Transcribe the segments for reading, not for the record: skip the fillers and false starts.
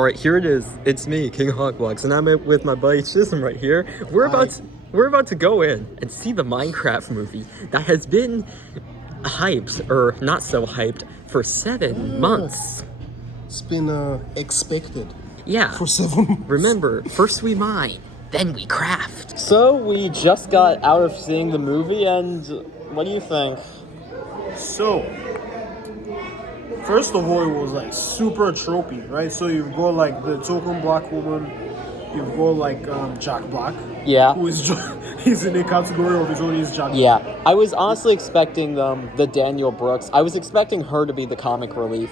Alright, here it is. It's me, King Hawkblocks, and I'm with my buddy Chisholm right here. We're about to go in and see the Minecraft movie that has been hyped, or not so hyped, for 7 months. It's been expected. Yeah. For 7 months. Remember, first we mine, then we craft. So we just got out of seeing the movie, and what do you think? So, first of all, it was like super tropey, right? So you've got like the token black woman, you've got like Jack Black. Yeah. Who is he's in a category of his own. He's Jack. Yeah, I was honestly expecting the Daniel Brooks. I was expecting her to be the comic relief,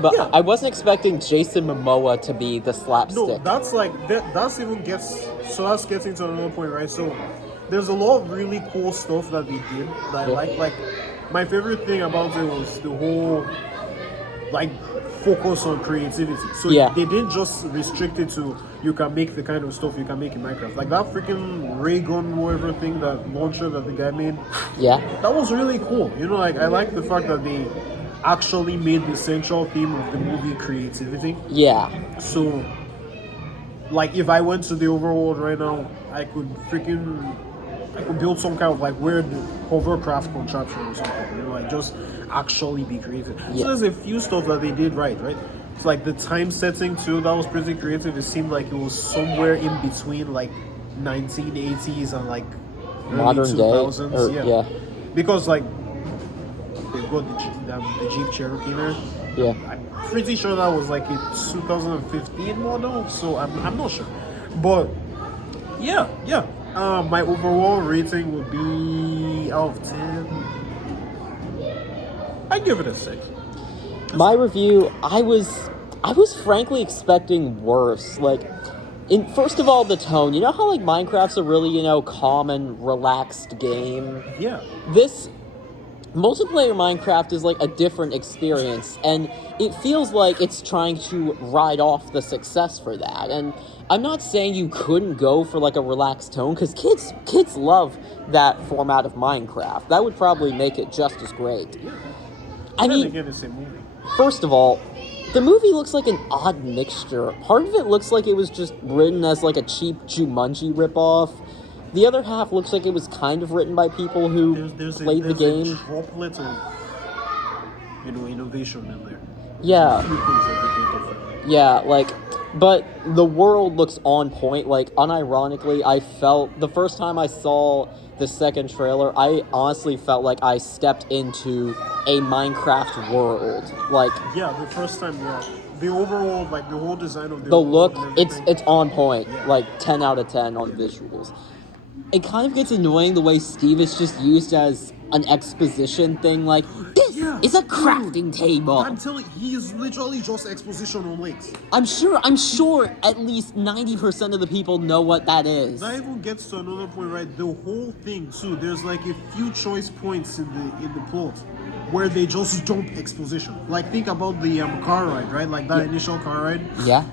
but Yeah. I wasn't expecting Jason Momoa to be the slapstick. No, that's like that's even gets so that's getting to another point, right? So there's a lot of really cool stuff that they did that I like. Like my favorite thing about it was the whole like focus on creativity. So Yeah. they didn't just restrict it to you can make the kind of stuff you can make in Minecraft. Like that freaking ray gun whatever thing, that launcher that the guy made. Yeah. That was really cool. You know, like I like the fact that they actually made the central theme of the movie creativity. Yeah. So like if I went to the overworld right now, I could build some kind of like weird hovercraft contraption or something, you know, like just actually be creative. Yeah. So there's a few stuff that they did right? It's like the time setting too, that was pretty creative. It seemed like it was somewhere in between like 1980s and like Modern early day, 2000s. yeah. Because like they've got the Jeep Cherokee there. Yeah. I'm pretty sure that was like a 2015 model, so I'm not sure. But yeah. My overall rating would be out of 10. I'd give it a 6. My review, I was frankly expecting worse. Like, first of all, the tone. You know how like Minecraft's a really calm and relaxed game. Yeah. This multiplayer Minecraft is like a different experience, and it feels like it's trying to ride off the success for that. And I'm not saying you couldn't go for like a relaxed tone, because kids love that format of Minecraft. That would probably make it just as great. Yeah. I mean, again, it's a movie. first of all, the movie looks like an odd mixture. Part of it looks like it was just written as like a cheap Jumanji ripoff. The other half looks like it was kind of written by people who played the game. There's a droplet of, innovation in there. Yeah. A few things that they did differently. Yeah, like, but the world looks on point. Like, unironically, I felt, the first time I saw the second trailer, I honestly felt like I stepped into a Minecraft world. Like, Yeah, the first time, yeah. The overall, like, the whole design of the look, world and everything. it's on point. Yeah. Like, 10 out of 10 on visuals. It kind of gets annoying the way Steve is just used as an exposition thing, like, this is a crafting table. I'm telling you, he is literally just exposition on legs. I'm sure at least 90% of the people know what that is. That even gets to another point, right? The whole thing too. There's like a few choice points in the plot where they just dump exposition. Like think about the car ride, right? Like that initial car ride. Yeah.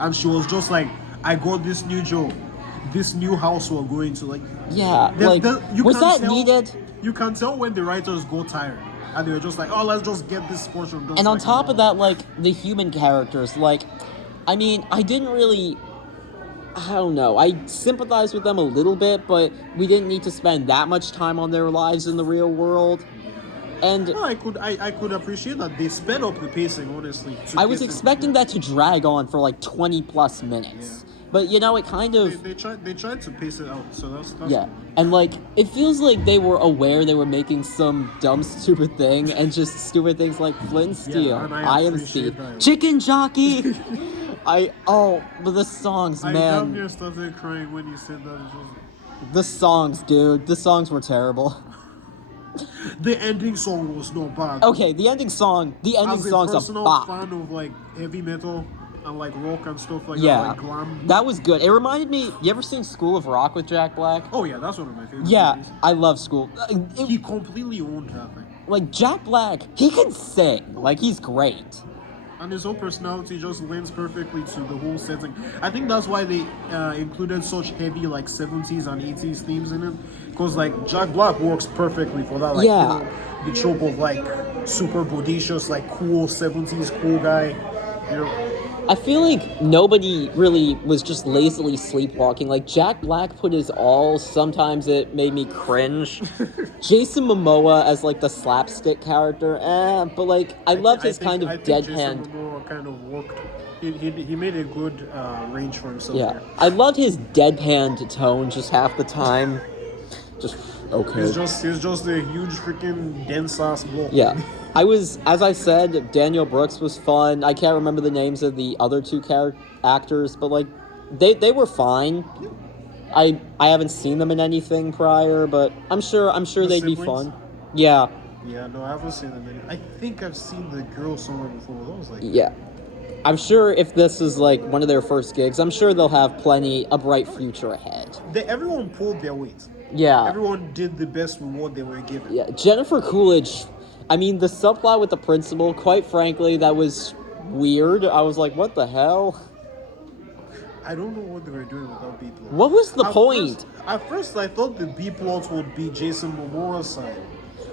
And she was just like, "I got this new job, this new house we're going to." Like, Yeah, you was can that tell- needed? You can tell when the writers go tired, and they were just like, "Oh, let's just get this portion done." And on top of that, like, the human characters, like, I mean, I didn't really, I don't know, I sympathize with them a little bit, but we didn't need to spend that much time on their lives in the real world. And Well, I could appreciate that they sped up the pacing, honestly. I was expecting that to drag on for like 20 plus minutes. But it kind of... They tried to pace it out, so that's Yeah, and like, it feels like they were aware they were making some dumb, stupid thing, and just stupid things like Flint and Steel, and I am appreciate Steve, that. Chicken Jockey. But the songs, I damn man, near started crying when you said that. It was... the songs, dude, the songs were terrible. The ending song was not bad. Okay, the ending song's As a personal bop. fan of like heavy metal and like rock and stuff like that, Yeah, like glam. that was good. It reminded me. You ever seen School of Rock with Jack Black? Oh yeah, that's one of my favorite Yeah, movies. I love School. He completely owned that thing. Like Jack Black, he can sing. Like he's great. And his whole personality just lends perfectly to the whole setting. I think that's why they included such heavy like 70s and 80s themes in it. Because like Jack Black works perfectly for that. Like, Yeah. The trope of like super bodacious, like cool 70s cool guy. I feel like nobody really was just lazily sleepwalking. Like, Jack Black put his all. Sometimes it made me cringe. Jason Momoa as, like, the slapstick character, but, like, I loved his kind of I think Jason deadpan. Momoa kind of worked. He made a good range for himself. Yeah, There. I loved his deadpan tone just half the time. Just, okay. He's just a huge freaking dense ass block. Yeah. As I said, Daniel Brooks was fun. I can't remember the names of the other two actors, but like, they were fine. I haven't seen them in anything prior, but I'm sure they'd be fun. Yeah. Yeah, no, I haven't seen them. I think I've seen the girl somewhere before. That was like. Yeah. I'm sure if this is like one of their first gigs, I'm sure they'll have a bright future ahead. Everyone pulled their weight. Yeah. Everyone did the best with what they were given. Yeah, Jennifer Coolidge. I mean, the subplot with the principal, quite frankly, that was weird. I was like, what the hell? I don't know what they were doing without B-plot. What was the point? At first, I thought the B-plot would be Jason Momoa's side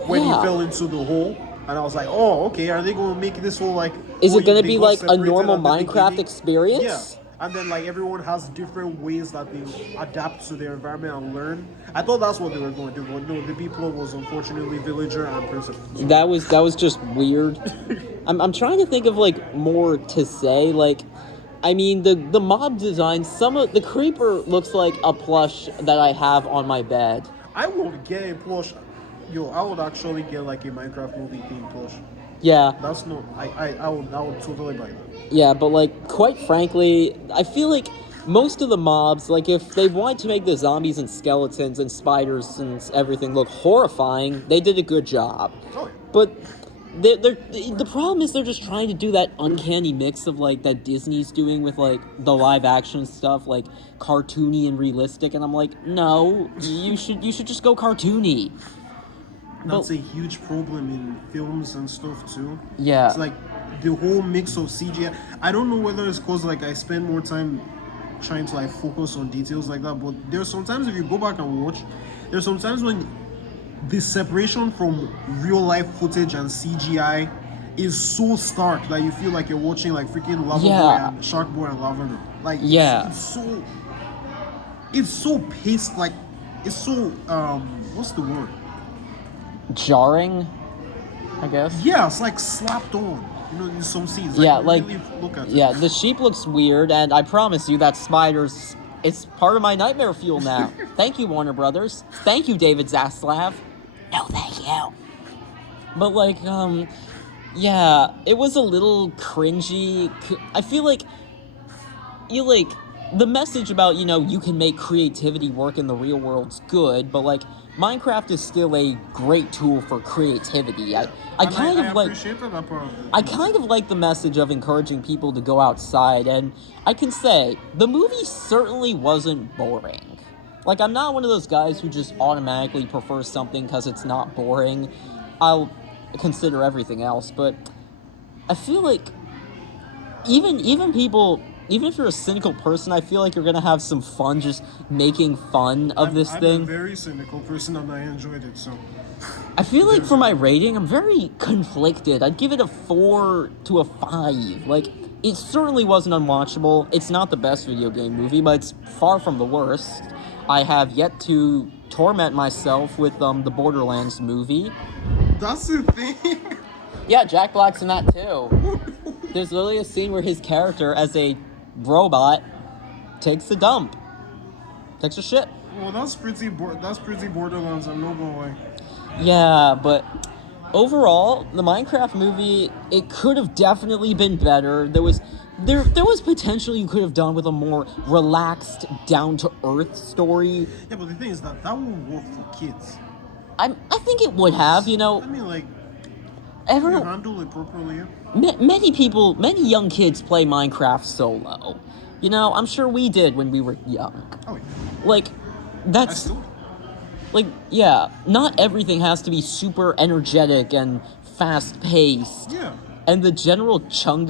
when he fell into the hole. And I was like, oh, okay, are they going to make this whole, like... Is it going to be like a separated normal at the Minecraft beginning? experience? Yeah. And then, like, everyone has different ways that they adapt to their environment and learn. I thought that's what they were going to do, but no, the B-plot was unfortunately villager and principal. That was just weird. I'm trying to think of, like, more to say. Like, I mean, the mob design, the creeper looks like a plush that I have on my bed. I would get a plush. Yo, I would actually get, like, a Minecraft movie themed plush. Yeah. That's not... I would totally buy that. Yeah, but, like, quite frankly, I feel like most of the mobs, like, if they wanted to make the zombies and skeletons and spiders and everything look horrifying, they did a good job. Oh, yeah. But the problem is they're just trying to do that uncanny mix of, like, that Disney's doing with, like, the live-action stuff, like, cartoony and realistic, and I'm like, no, you should just go cartoony. That's a huge problem in films and stuff too. Yeah. It's like the whole mix of CGI. I don't know whether it's because like I spend more time trying to like focus on details like that, but there's sometimes if you go back and watch, there's sometimes when the separation from real life footage and CGI is so stark that you feel like you're watching like freaking Lava Boy and Shark Boy and Lava Girl. Like it's so paced, like it's so what's the word? Jarring, I guess. Yeah, it's like slapped on. You know, in some scenes. Like, yeah, like really look at it. The sheep looks weird, and I promise you that spiders. It's part of my nightmare fuel now. Thank you, Warner Brothers. Thank you, David Zaslav. No, thank you. But like, yeah, it was a little cringy. I feel like the message about, you can make creativity work in the real world's good, but like Minecraft is still a great tool for creativity. I kind of like the message of encouraging people to go outside, and I can say the movie certainly wasn't boring. Like, I'm not one of those guys who just automatically prefers something because it's not boring. I'll consider everything else, but I feel like even if you're a cynical person, I feel like you're going to have some fun just making fun of this thing. I'm a very cynical person and I enjoyed it, so... I feel like for my rating, I'm very conflicted. I'd give it a 4 to a 5. Like, it certainly wasn't unwatchable. It's not the best video game movie, but it's far from the worst. I have yet to torment myself with the Borderlands movie. That's the thing? Yeah, Jack Black's in that too. There's literally a scene where his character, as a robot, takes a dump. Takes a shit. Well, that's pretty Borderlands, I'm not gonna lie. Yeah, but overall, the Minecraft movie, it could have definitely been better. There was potential you could have done with a more relaxed, down-to-earth story. Yeah, but the thing is that would work for kids. I think it would have, I mean, like, everyone handle it properly. Many young kids play Minecraft solo. I'm sure we did when we were young. Oh, yeah. Like, that's... I still do. Like, yeah, not everything has to be super energetic and fast-paced. Yeah. And the general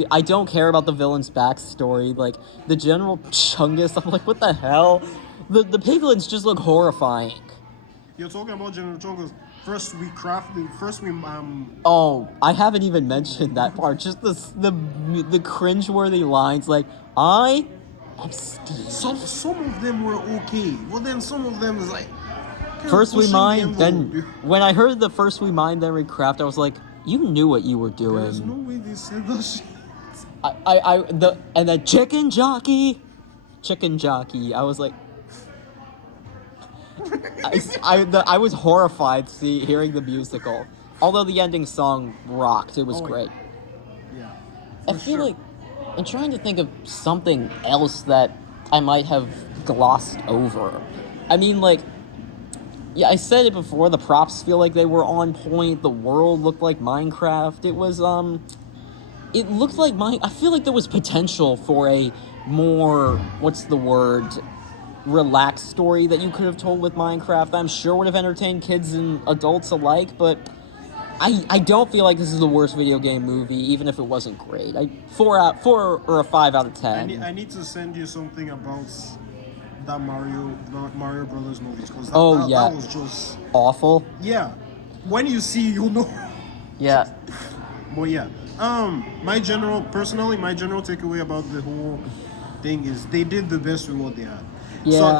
I don't care about the villain's backstory. Like, the general chungus, I'm like, what the hell? The piglins just look horrifying. You're talking about General Chungus. First we crafted. First we Oh, I haven't even mentioned that part. Just the cringeworthy lines like, I am Steve. Some of them were okay, but then some of them is like First we pushing the mine, then envelope. when I heard the first we mine, then we craft, I was like, you knew what you were doing. There's no way they said that shit. And then chicken jockey. I was like, I was horrified hearing the musical. Although the ending song rocked, it was great. Yeah. I feel like I'm trying to think of something else that I might have glossed over. I mean, like, yeah, I said it before, the props feel like they were on point, the world looked like Minecraft. It looked like I feel like there was potential for a more, what's the word, relaxed story that you could have told with Minecraft. I'm sure would have entertained kids and adults alike, but I don't feel like this is the worst video game movie, even if it wasn't great. 4 or a 5 out of 10. I need to send you something about that Mario Brothers movies, because that was just awful. Yeah, when you see, you'll know. Yeah. But yeah, my general takeaway about the whole thing is they did the best with what they had. Yeah. So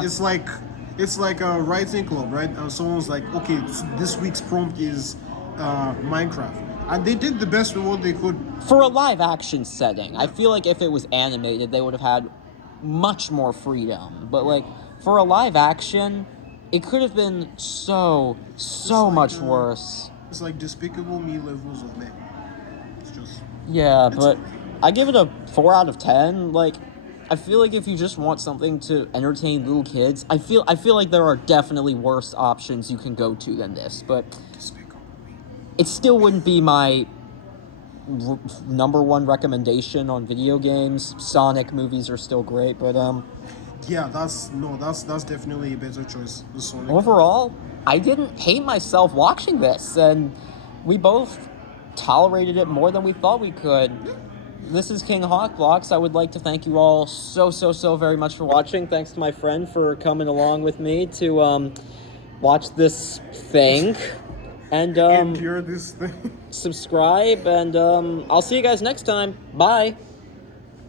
it's like a writing club, right? And someone's like, okay, this week's prompt is Minecraft, and they did the best with what they could for a live action setting. I feel like if it was animated, they would have had much more freedom. But like for a live action, it could have been so much worse. It's like Despicable Me levels of men. It's just but I give it a 4 out of 10. Like, I feel like if you just want something to entertain little kids, I feel like there are definitely worse options you can go to than this. But it still wouldn't be my number one recommendation on video games. Sonic movies are still great, but yeah, that's definitely a better choice. The Sonic. Overall, I didn't hate myself watching this, and we both tolerated it more than we thought we could. This is King Hawkblocks. I would like to thank you all so very much for watching. Thanks to my friend for coming along with me to watch this thing. And endure this thing. subscribe, and I'll see you guys next time. Bye.